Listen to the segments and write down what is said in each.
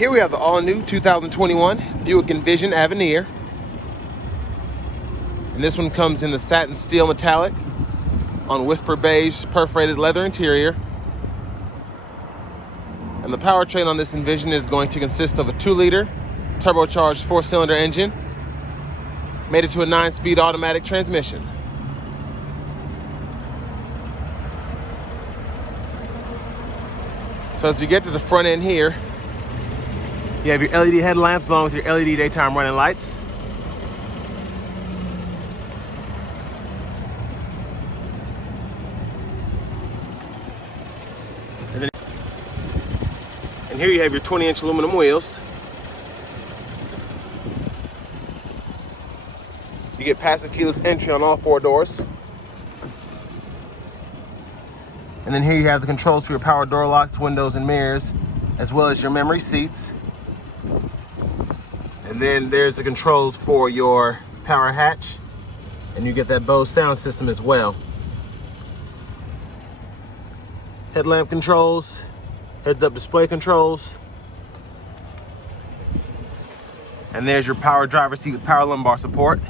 Here we have the all-new 2021 Buick Envision Avenir. And this one comes in the satin steel metallic on whisper beige perforated leather interior. And the powertrain on this Envision is going to consist of a 2-liter turbocharged 4-cylinder engine, made it to a 9-speed automatic transmission. So as we get to the front end here, you have your LED headlamps along with your LED daytime running lights. And here you have your 20-inch aluminum wheels. You get passive keyless entry on all 4 doors. And then here you have the controls for your power door locks, windows, and mirrors, as well as your memory seats. And then there's the controls for your power hatch, and you get that Bose sound system as well. Headlamp controls, heads-up display controls. And there's your power driver seat with power lumbar support.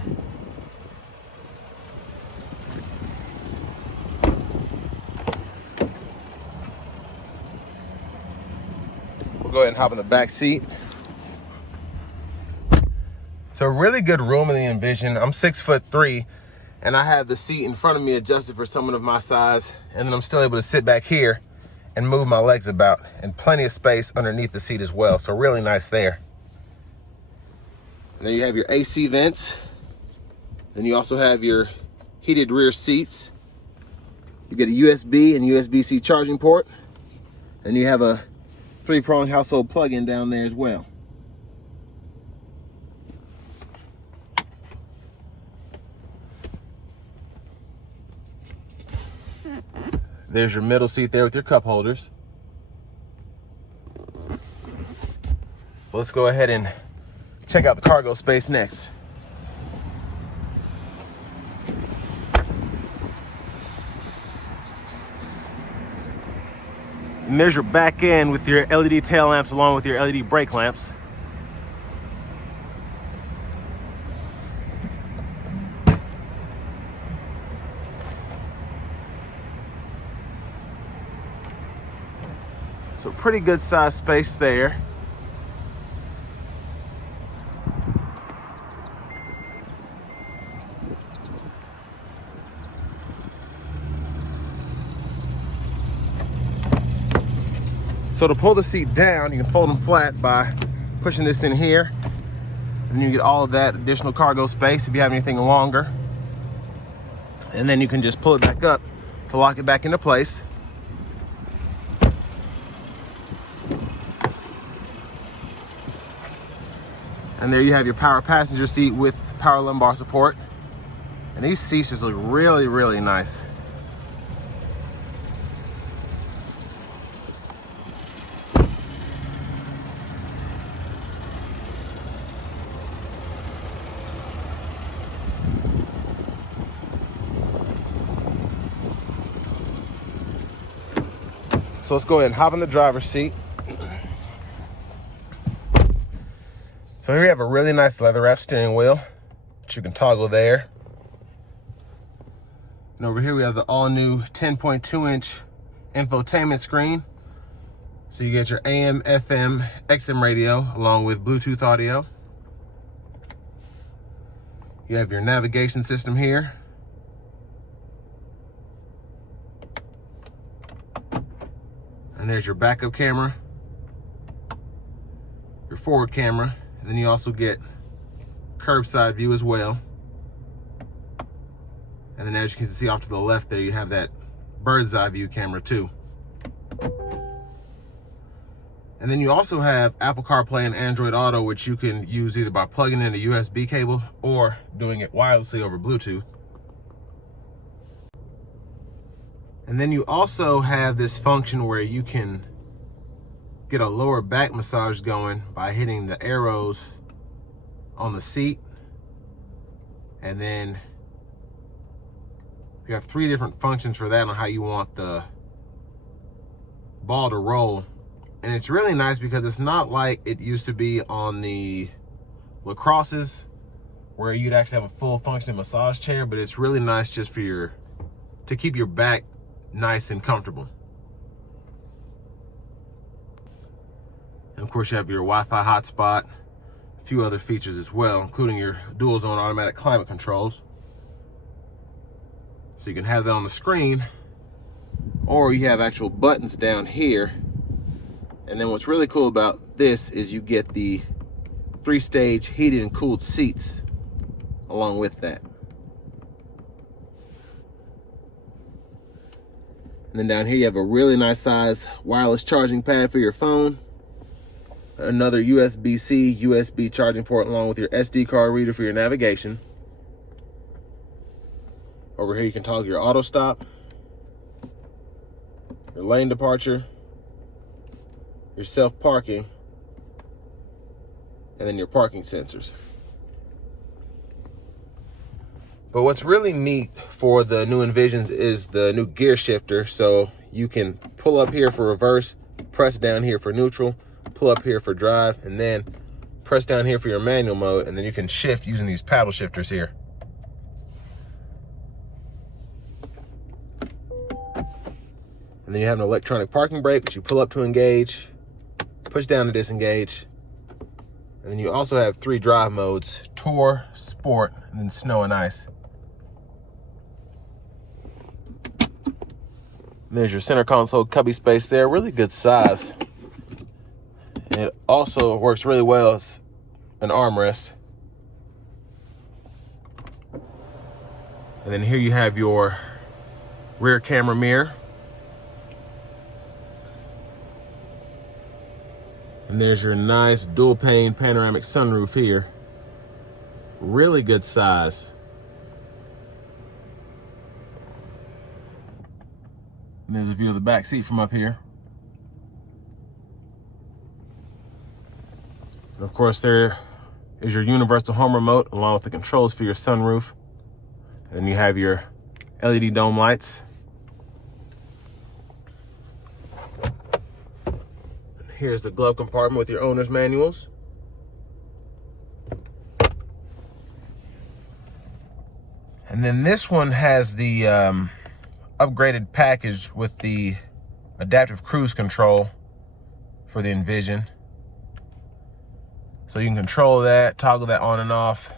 We'll go ahead and hop in the back seat. So really good room in the Envision. I'm 6'3", and I have the seat in front of me adjusted for someone of my size, and then I'm still able to sit back here and move my legs about, and plenty of space underneath the seat as well. So really nice there. And then you have your AC vents. Then you also have your heated rear seats. You get a USB and USB-C charging port, and you have a 3-prong household plug-in down there as well. There's your middle seat there with your cup holders. Well, let's go ahead and check out the cargo space next. And there's your back end with your LED tail lamps along with your LED brake lamps. So pretty good size space there. So to pull the seat down, you can fold them flat by pushing this in here. And you get all of that additional cargo space if you have anything longer. And then you can just pull it back up to lock it back into place. And there you have your power passenger seat with power lumbar support. And these seats just look really, really nice. So let's go ahead and hop in the driver's seat. So here you have a really nice leather wrap steering wheel that you can toggle there. And over here we have the all-new 10.2-inch infotainment screen. So you get your AM, FM, XM radio along with Bluetooth audio. You have your navigation system here. And there's your backup camera, your forward camera, and then you also get curbside view as well. And then as you can see off to the left there, you have that bird's eye view camera too. And then you also have Apple CarPlay and Android Auto, which you can use either by plugging in a USB cable or doing it wirelessly over Bluetooth. And then you also have this function where you can get a lower back massage going by hitting the arrows on the seat. And then you have 3 different functions for that on how you want the ball to roll. And it's really nice because it's not like it used to be on the LaCrosses where you'd actually have a full functioning massage chair, but it's really nice just for to keep your back nice and comfortable. And of course you have your Wi-Fi hotspot, a few other features as well, including your dual zone automatic climate controls. So you can have that on the screen, or you have actual buttons down here. And then what's really cool about this is you get the 3-stage heated and cooled seats along with that. And then down here you have a really nice size wireless charging pad for your phone, another USB-C, USB charging port along with your SD card reader for your navigation. Over here you can toggle your auto stop, your lane departure, your self-parking, and then your parking sensors. But what's really neat for the new Envisions is the new gear shifter. So you can pull up here for reverse, press down here for neutral, pull up here for drive, and then press down here for your manual mode, and then you can shift using these paddle shifters here. And then you have an electronic parking brake, which you pull up to engage, push down to disengage. And then you also have 3 drive modes: Tour, Sport, and then Snow and Ice. And there's your center console cubby space there, really good size. And it also works really well as an armrest. And then here you have your rear camera mirror. And there's your nice dual pane panoramic sunroof here. Really good size. And there's a view of the back seat from up here. And of course there is your universal home remote along with the controls for your sunroof. And then you have your LED dome lights. Here's the glove compartment with your owner's manuals. And then this one has the upgraded package with the adaptive cruise control for the Envision. So you can control that, toggle that on and off,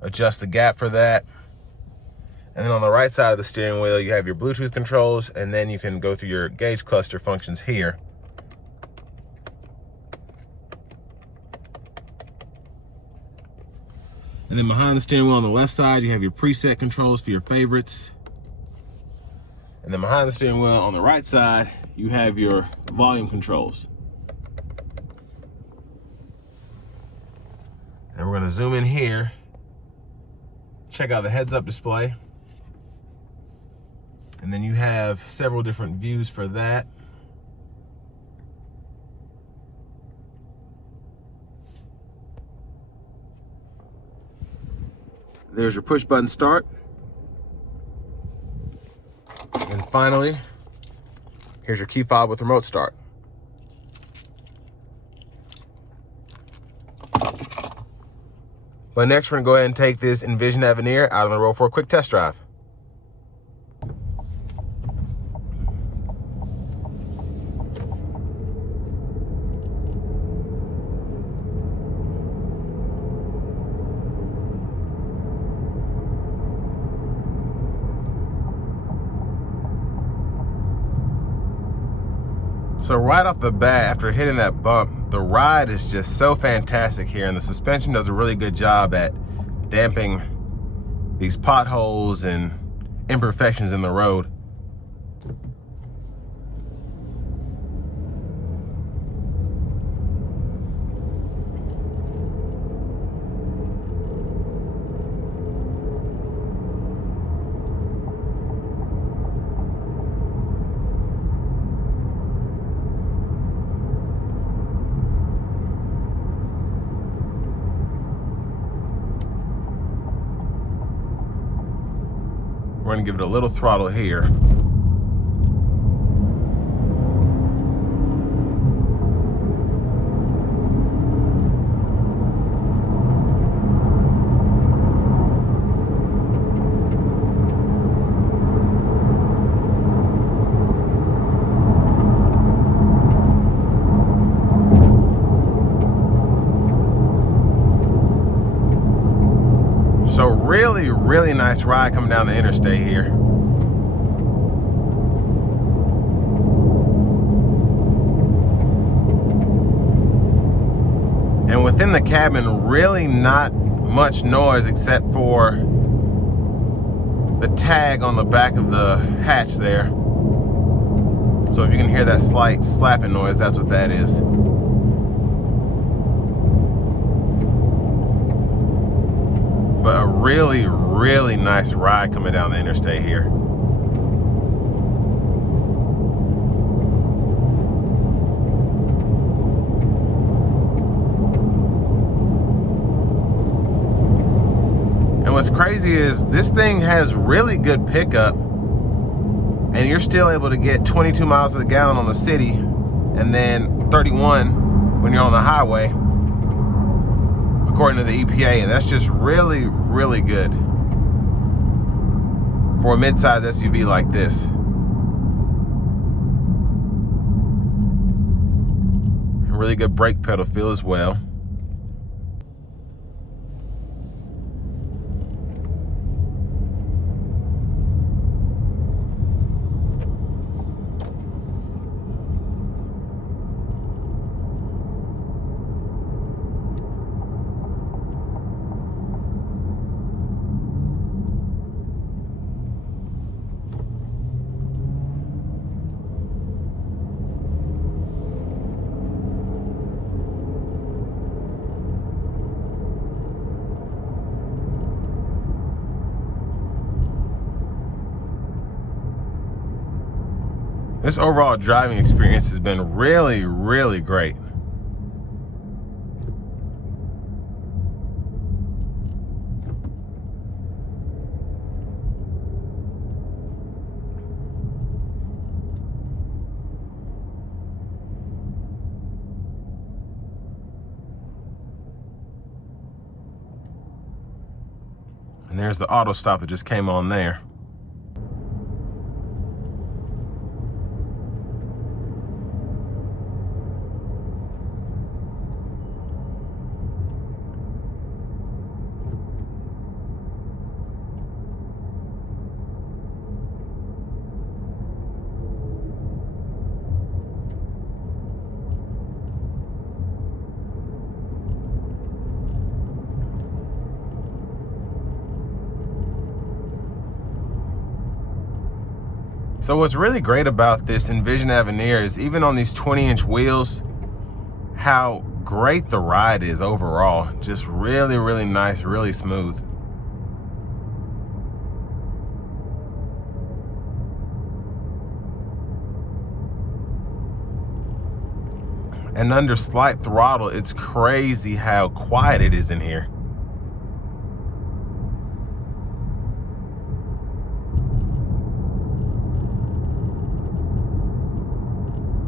adjust the gap for that. And then on the right side of the steering wheel, you have your Bluetooth controls, and then you can go through your gauge cluster functions here. And then behind the steering wheel on the left side, you have your preset controls for your favorites. And then behind the steering wheel on the right side, you have your volume controls. And we're gonna zoom in here, check out the heads-up display. And then you have several different views for that. There's your push button start. And finally, here's your key fob with remote start. But next we're gonna go ahead and take this Envision Avenir out on the road for a quick test drive. So right off the bat, after hitting that bump, the ride is just so fantastic here, and the suspension does a really good job at damping these potholes and imperfections in the road. We're gonna give it a little throttle here. really, really nice ride coming down the interstate here. And within the cabin, really not much noise except for the tag on the back of the hatch there. So if you can hear that slight slapping noise, that's what that is. But a really, really nice ride coming down the interstate here. And what's crazy is this thing has really good pickup, and you're still able to get 22 miles to the gallon on the city, and then 31 when you're on the highway, according to the EPA. And that's just really, really good for a mid-size SUV like this. Really good brake pedal feel as well. This overall driving experience has been really, really great. And there's the auto stop that just came on there. So what's really great about this Envision Avenir is even on these 20-inch wheels, how great the ride is overall. Just really, really nice, really smooth. And under slight throttle, it's crazy how quiet it is in here.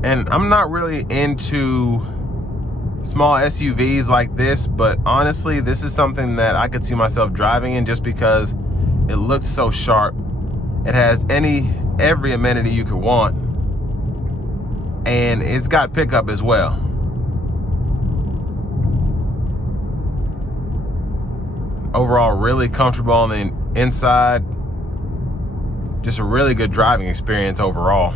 And I'm not really into small SUVs like this, but honestly, this is something that I could see myself driving in just because it looks so sharp. It has every amenity you could want, and it's got pickup as well. Overall, really comfortable on the inside. Just a really good driving experience overall.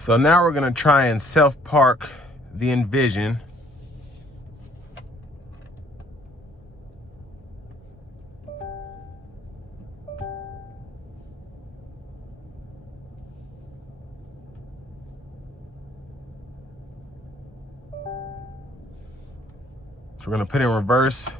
So now we're gonna try and self-park the Envision. So we're gonna put in reverse.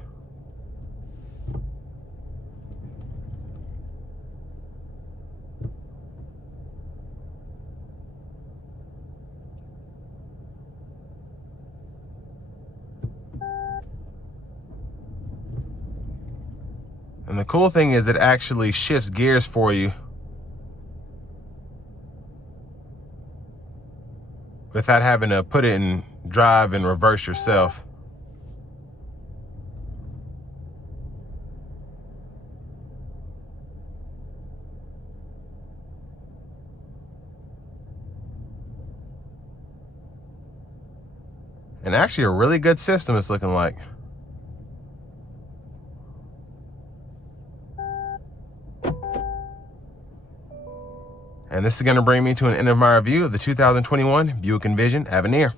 And the cool thing is it actually shifts gears for you without having to put it in drive and reverse yourself. And actually a really good system it's looking like. And this is going to bring me to an end of my review of the 2021 Buick Envision Avenir.